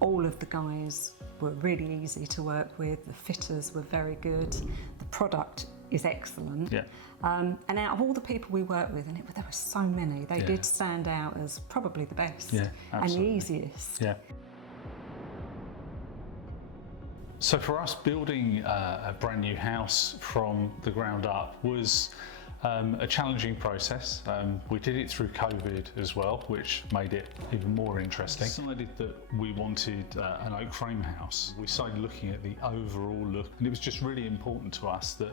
All of the guys were really easy to work with. The fitters were very good. The product is excellent. Yeah. And out of all the people we worked with, and there were so many, they did stand out as probably the best and the easiest. Yeah. So for us, building a brand new house from the ground up was a challenging process. We did it through COVID as well, which made it even more interesting. We decided that we wanted an oak frame house. We started looking at the overall look, and it was just really important to us that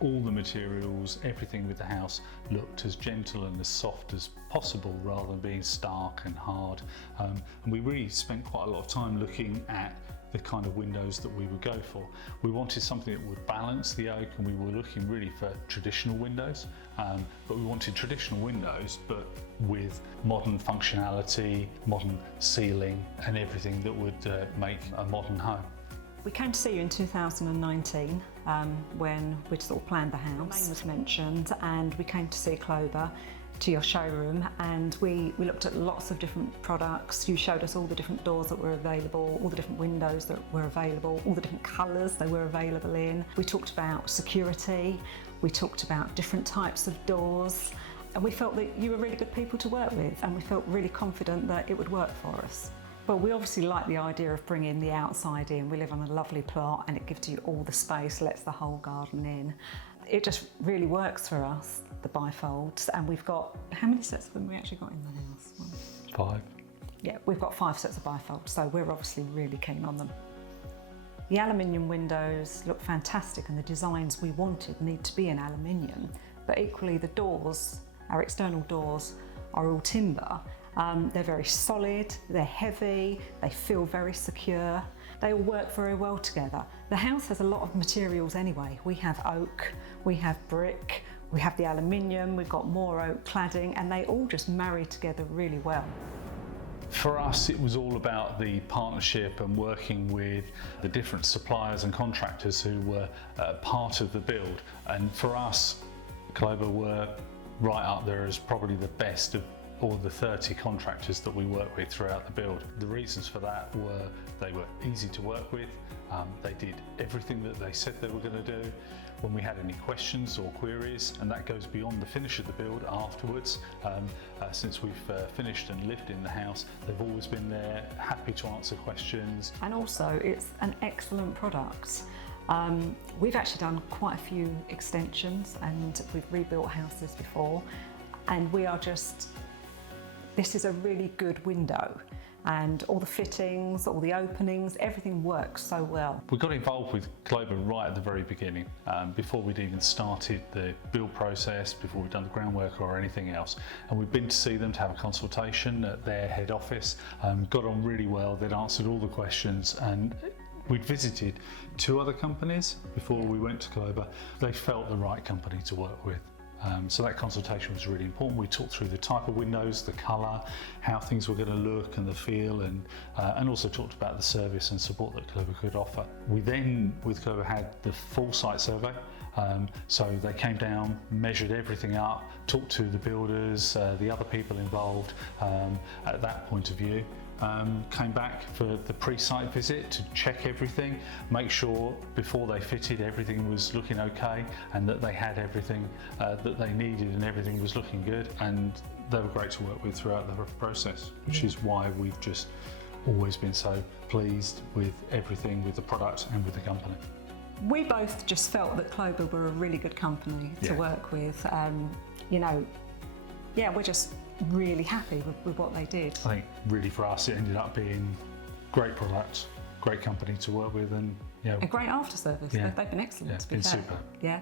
all the materials, everything with the house looked as gentle and as soft as possible rather than being stark and hard. And we really spent quite a lot of time looking at the kind of windows that we would go for. We wanted something that would balance the oak, and we were looking really for traditional windows, but we wanted traditional windows but with modern functionality, modern ceiling and everything that would make a modern home. We came to see you in 2019 when we'd sort of planned the house. The name was mentioned, and we came to see Kloeber, to your showroom, and we looked at lots of different products. You showed us all the different doors that were available, all the different windows that were available, all the different colours they were available in. We talked about security, we talked about different types of doors, and we felt that you were really good people to work with, and we felt really confident that it would work for us. Well, we obviously like the idea of bringing the outside in. We live on a lovely plot and it gives you all the space, lets the whole garden in. It just really works for us, the bifolds, and we've got, how many sets of them we actually got in the house? 5. Yeah, we've got 5 sets of bifolds, so we're obviously really keen on them. The aluminium windows look fantastic, and the designs we wanted need to be in aluminium, but equally the doors, our external doors, are all timber. They're very solid, they're heavy, they feel very secure. They all work very well together. The house has a lot of materials anyway. We have oak, we have brick, we have the aluminium, we've got more oak cladding, and they all just marry together really well. For us, it was all about the partnership and working with the different suppliers and contractors who were part of the build. And for us, Kloeber were right up there as probably the best of all the 30 contractors that we work with throughout the build. The reasons for that were they were easy to work with, they did everything that they said they were going to do. When we had any questions or queries, and that goes beyond the finish of the build afterwards, since we've finished and lived in the house, they've always been there, happy to answer questions. And also it's an excellent product. We've actually done quite a few extensions and we've rebuilt houses before, and we are just, this is a really good window, and all the fittings, all the openings, everything works so well. We got involved with Kloeber right at the very beginning, before we'd even started the build process, before we'd done the groundwork or anything else. And we'd been to see them to have a consultation at their head office, got on really well, they'd answered all the questions, and we'd visited 2 other companies before we went to Kloeber. They felt the right company to work with. So that consultation was really important. We talked through the type of windows, the colour, how things were going to look and the feel, and also talked about the service and support that Kloeber could offer. We then, with Kloeber, had the full site survey. So they came down, measured everything up, talked to the builders, the other people involved at that point of view. Came back for the pre-site visit to check everything, make sure before they fitted everything was looking okay, and that they had everything that they needed and everything was looking good, and they were great to work with throughout the process, which is why we've just always been so pleased with everything, with the product and with the company. We both just felt that Kloeber were a really good company to work with. You know, yeah, we're just really happy with what they did. I think really for us it ended up being great product, great company to work with, and a great after service. They've been excellent, to be fair. Super. Yeah.